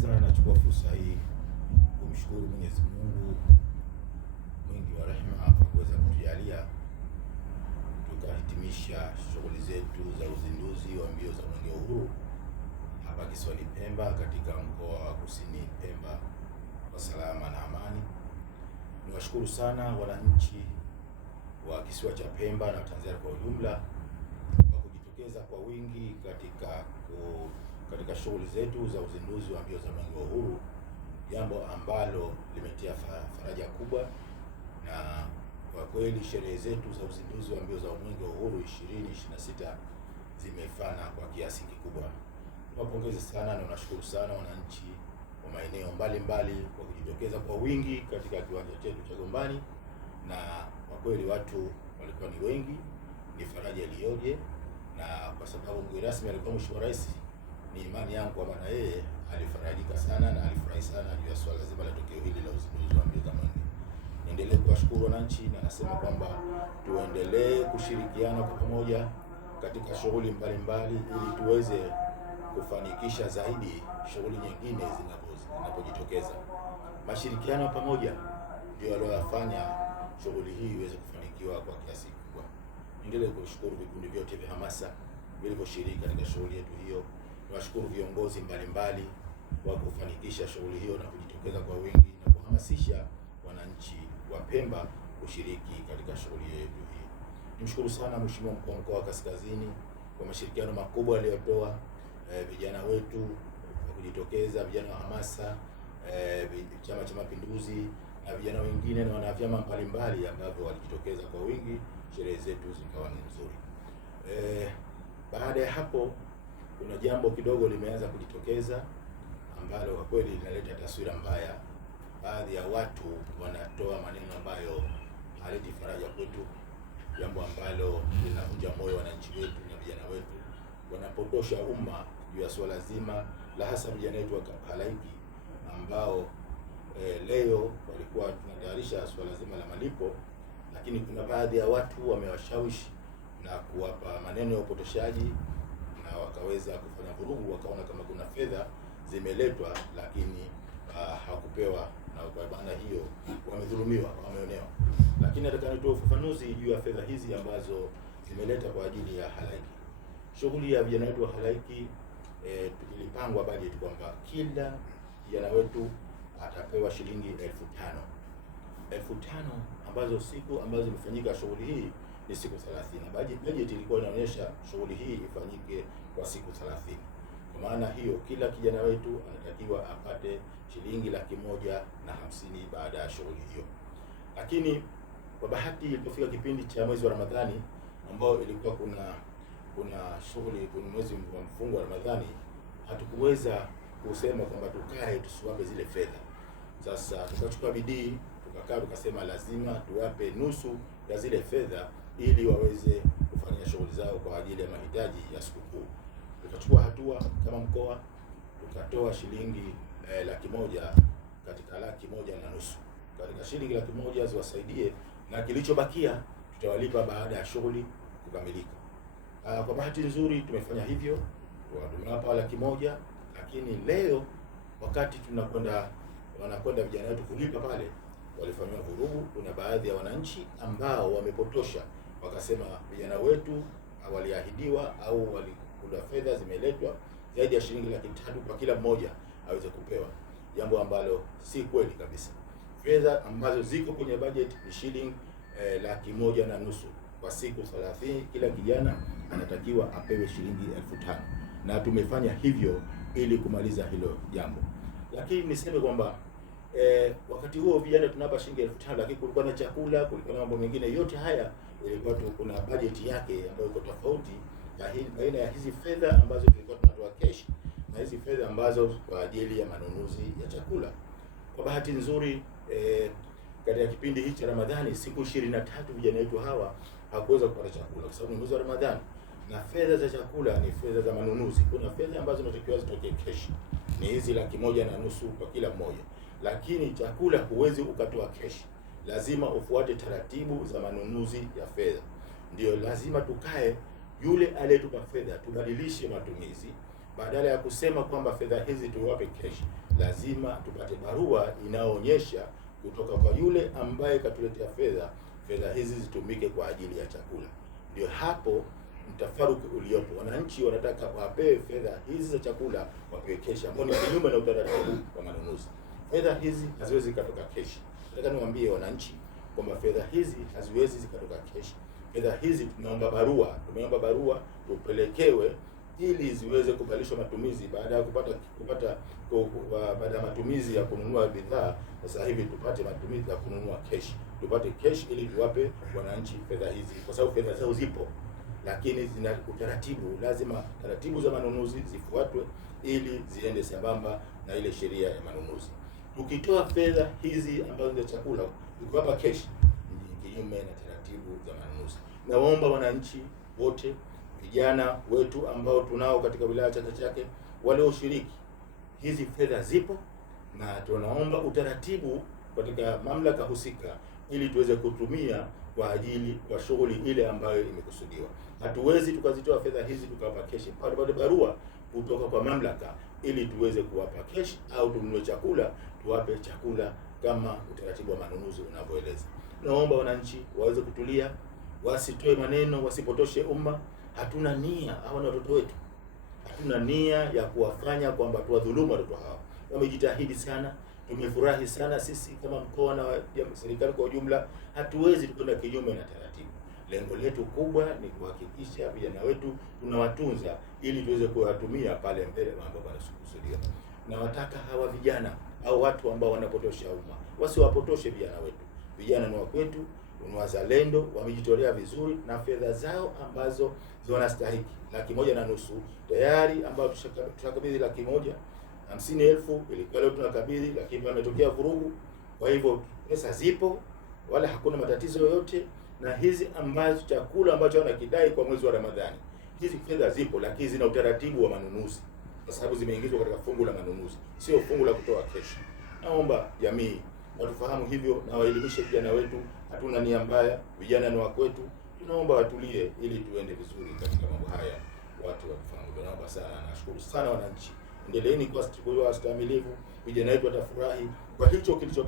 Kwanza nachukua fursa hii kumshukuru Mwenyezi Mungu mwingi wa rehema kwa kuweza kutujalia tukahitimisha shughuli zetu za uzinduzi wa mbio za Mwenge wa Uhuru hapa kisiwani Pemba katika mkoa wa Kusini Pemba kwa salama na amani. Niwashukuru sana wananchi wa kisiwa cha Pemba na Tanzania kwa ujumla kwa kujitokeza kwa wingi katika shughuli zetu za uzinduzi wa mbio za Mwenge wa Uhuru, jambo ambalo limetia faraja kubwa, na kwa kweli sherehe zetu za uzinduzi wa mbio za Mwenge wa Uhuru 2026 zimefana kwa kiasi kikubwa. Nawapongeza sana na nashukuru sana wananchi wa maeneo mbalimbali kwa kujitokeza kwa wingi katika kiwanja chetu cha Gombani, na kwa kweli watu walikuwa ni wengi, ni faraja iliyoje, na kwa sababu mgeni rasmi alikuwa Mheshimiwa Rais, ni imani yangu kwamba na yeye alifarajika sana na alifurahi sana juu ya swala zima la tukio hili la uzinduzi wa mbio za Mwenge. Niendelee kuwashukuru wananchi na nasema kwamba tuendelee kushirikiana kwa pamoja katika shughuli mbalimbali ili tuweze kufanikisha zaidi shughuli nyingine zinapojitokeza. Mashirikiano pamoja ndio yaliyofanya shughuli hii iweze kufanikiwa kwa kiasi kikubwa. Niendelee kushukuru vikundi vyote vya hamasa vilivyoshiriki katika shughuli yetu hiyo. Niwashukuru viongozi mbalimbali kwa kufanikisha shughuli hiyo na kujitokeza kwa wingi na kuhamasisha wananchi wa Pemba kushiriki katika shughuli yetu hii. Nimshukuru sana Mheshimiwa Mkuu wa Mkoa wa Kaskazini kwa mashirikiano makubwa aliyotoa, vijana wetu kwa kujitokeza, vijana wa hamasa, Chama cha Mapinduzi na vijana wengine na wanavyama mbalimbali ambao walijitokeza kwa wingi, sherehe zetu zikawa nzuri. Baada ya hapo kuna jambo kidogo limeanza kujitokeza ambalo kwa kweli linaleta taswira mbaya. Baadhi ya watu wanatoa maneno ambayo haleti faraja kwetu, jambo ambalo linavunja moyo wananchi wetu na vijana wetu. Wanapotosha umma juu ya swala zima la hasa vijana wetu wa halaiki ambao leo walikuwa tunatayarisha swala zima la malipo, lakini kuna baadhi ya watu wamewashawishi na kuwapa maneno ya upotoshaji na wakaweza kufanya vurugu, wakaona kama kuna fedha zimeletwa lakini hawakupewa, na kwa maana hiyo wamedhulumiwa, wameonewa. Lakini nataka nitoe ufafanuzi juu ya fedha hizi ambazo zimeleta kwa ajili ya halaiki. Shughuli ya vijana wetu wa halaiki ilipangwa budget kwamba kila kijana wetu atapewa shilingi 5,000 ambazo siku ambazo zimefanyika shughuli hii ni siku 30. Budget ilikuwa inaonyesha shughuli hii ifanyike kwa siku 30. Kwa maana hiyo kila kijana wetu anatakiwa apate shilingi 150,000 baada ya shughuli hiyo. Lakini kwa bahati ilipofika kipindi cha mwezi wa Ramadhani ambao ilikuwa kuna shughuli kwenye mwezi wa mfungo wa Ramadhani, hatukuweza kusema kwamba tukae tusiwape zile fedha. Sasa tukachukua bidii, tukakaa tukasema lazima tuwape nusu ya zile fedha ili waweze kufanya shughuli zao kwa ajili ya mahitaji ya sikukuu. Tukachukua hatua kama mkoa, tukatoa shilingi 100,000 katika 1,500,000 katika shilingi 100,000 ziwasaidie, na kilichobakia tutawalipa baada ya shughuli kukamilika. Kwa bahati nzuri tumefanya hivyo, tumewapa 100,000, lakini leo wakati wanakwenda vijana wetu kulipa pale, walifanywa vurugu. Kuna baadhi ya wananchi ambao wamepotosha, wakasema vijana wetu waliahidiwa au kuna fedha zimeletwa zaidi ya shilingi 300,000 kwa kila mmoja aweze kupewa, jambo ambalo si kweli kabisa. Fedha ambazo ziko kwenye budget ni shilingi 1,500,000 kwa siku 30. Kila kijana anatakiwa apewe shilingi 5,000, na tumefanya hivyo ili kumaliza hilo jambo. Lakini niseme kwamba wakati huo vijana tunapa shilingi 5,000, lakini kulikuwa na chakula, kulikuwa na mambo mengine. Yote haya ilikuwa kuna budget yake ambayo iko tofauti baina ya hizi fedha ambazo tulikuwa tunatoa cash na hizi fedha ambazo kwa ajili ya manunuzi ya chakula. Kwa bahati nzuri katika kipindi hiki cha Ramadhani, siku 23 vijana wetu hawa hawakuweza kupata chakula kwa sababu ni mwezi wa Ramadhani, na fedha za chakula ni fedha za manunuzi. Kuna fedha ambazo zinatakiwa zitoke cash, ni hizi 1,500,000 kwa kila mmoja, lakini chakula huwezi ukatoa cash, lazima ufuate taratibu za manunuzi ya fedha. Ndio lazima tukae, yule aliyetupa fedha tubadilishe matumizi, badala ya kusema kwamba fedha hizi tuwape cash, lazima tupate barua inayoonyesha kutoka kwa yule ambaye katuletea fedha hizi zitumike kwa ajili ya chakula. Ndio hapo mtafaruku uliopo. Wananchi wanataka wapewe fedha hizi za chakula, wapewe keshi, ambao ni kinyume na utaratibu wa manunuzi. Fedha hizi haziwezi zikatoka keshi. Nataka niwaambie wananchi kwamba fedha hizi haziwezi zikatoka keshi. Fedha hizi tumeomba barua tupelekewe ili ziweze kubadilishwa matumizi baada ya baada ya matumizi ya kununua bidhaa. Sasa hivi tupate matumizi ya kununua keshi, tupate keshi ili tuwape wananchi fedha hizi, kwa sababu fedha zao zipo, lakini zina utaratibu. Lazima taratibu za manunuzi zifuatwe ili ziende sambamba na ile sheria ya manunuzi. Tukitoa fedha hizi ambazo ni chakula tukiwapa keshi, ni kinyume na taratibu za manunuzi. Naomba wananchi wote, vijana wetu ambao tunao katika wilaya Chake Chake, walioshiriki, hizi fedha zipo na tunaomba utaratibu katika mamlaka husika ili tuweze kutumia kwa ajili kwa shughuli ile ambayo imekusudiwa. Hatuwezi tukazitoa fedha hizi tukawapa keshi, bado barua kutoka kwa mamlaka ili tuweze kuwapa keshi, au tununue chakula tuwape chakula kama utaratibu wa manunuzi unavyoeleza. Naomba wananchi waweze kutulia, wasitoe maneno, wasipotoshe umma. Hatuna nia, hao ni watoto wetu. Hatuna nia ya kuwafanya kwamba tuwadhulumu watoto hao. Wamejitahidi sana, tumefurahi sana sisi kama mkoa na serikali kwa ujumla. Hatuwezi kwenda kinyume na taratibu. Lengo letu kubwa ni kuhakikisha vijana wetu tunawatunza ili tuweze kuwatumia pale mbele ambapo wanakusudia. Na wataka hawa vijana au watu ambao wanapotosha umma wasiwapotoshe vijana wetu. Vijana ni wa kwetu, ni wazalendo, wamejitolea vizuri na fedha zao ambazo wanastahili. 1,500,000 tayari ambao tushakabidhi 150,000 ilikuwa leo tunakabidhi, lakini pametokea vurugu. Kwa hivyo pesa zipo, wala hakuna matatizo yoyote. Na hizi ambazo chakula ambacho wanakidai kwa mwezi wa Ramadhani, hizi fedha zipo, lakini zina utaratibu wa manunuzi, kwa sababu zimeingizwa katika fungu la manunuzi, sio fungu la kutoa keshi. Naomba jamii watufahamu hivyo na waelimishe vijana wetu. Hatuna nia mbaya, vijana ni wa kwetu. Tunaomba watulie ili tuende vizuri katika mambo haya, watu wafahamu. Tunaomba sana, nashukuru sana wananchi. Endeleeni kuwa wastahimilivu, vijana wetu watafurahi kwa hicho kilicho